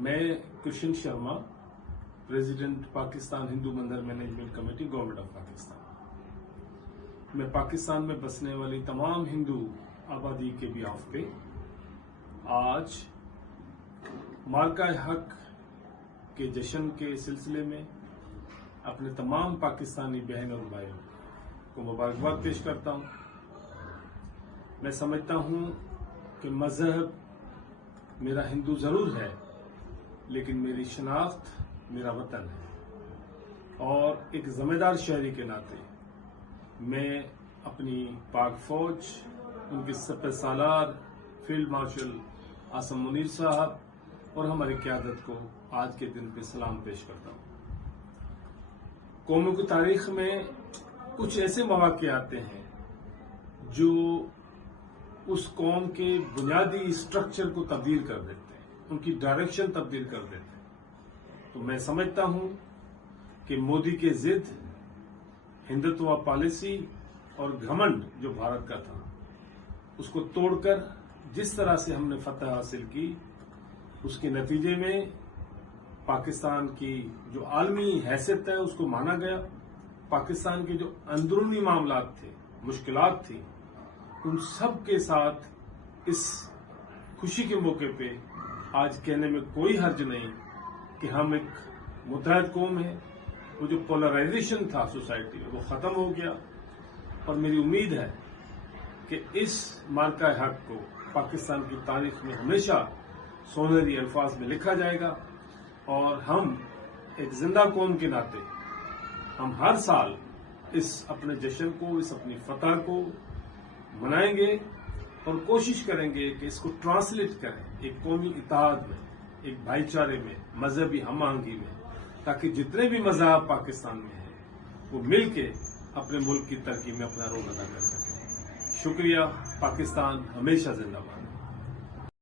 मैं कृष्ण शर्मा, प्रेसिडेंट पाकिस्तान हिंदू मंदिर management committee, government of Pakistan. मैं पाकिस्तान में बसने वाली तमाम हिंदू आबादी के बिहाफ पे आज मार्का हक के जश्न के सिलसिले में अपने तमाम पाकिस्तानी बहन और भाइयों को मुबारकबाद पेश करता हूं। मैं समझता हूं कि मजहब मेरा हिंदू जरूर है, लेकिन मेरी शनाख्त मेरा वतन है और एक जिम्मेदार शहरी के नाते मैं अपनी पाक फौज, उनके सपह सालार फील्ड मार्शल आसम मुनीर साहब और हमारी क़यादत को आज के दिन पे सलाम पेश करता हूं। कौमों की तारीख में कुछ ऐसे मौके आते हैं जो उस कौम के बुनियादी स्ट्रक्चर को तब्दील कर देते हैं, उनकी डायरेक्शन तब्दील कर देते हैं। तो मैं समझता हूं कि मोदी के जिद, हिंदुत्व पॉलिसी और घमंड जो भारत का था, उसको तोड़कर जिस तरह से हमने फतह हासिल की, उसके नतीजे में पाकिस्तान की जो आलमी हैसियत है उसको माना गया। पाकिस्तान के जो अंदरूनी मामलात थे, मुश्किलात थी, उन सब के साथ इस खुशी के मौके पे आज कहने में कोई हर्ज नहीं कि हम एक मुत्तहद कौम है। वो जो पोलराइजेशन था सोसाइटी में, वो खत्म हो गया और मेरी उम्मीद है कि इस मार्का हक को पाकिस्तान की तारीख में हमेशा सोनेरी अल्फाज में लिखा जाएगा और हम एक जिंदा कौम के नाते हम हर साल इस अपने जश्न को, इस अपनी फतह को मनाएंगे और कोशिश करेंगे कि इसको ट्रांसलेट करें एक कौमी इत्तेहाद में, एक भाईचारे में, मजहबी हम आहंगी में, ताकि जितने भी मज़हब पाकिस्तान में हैं वो मिलके अपने मुल्क की तरक्की में अपना रोल अदा कर सकें। शुक्रिया। पाकिस्तान हमेशा जिंदाबाद।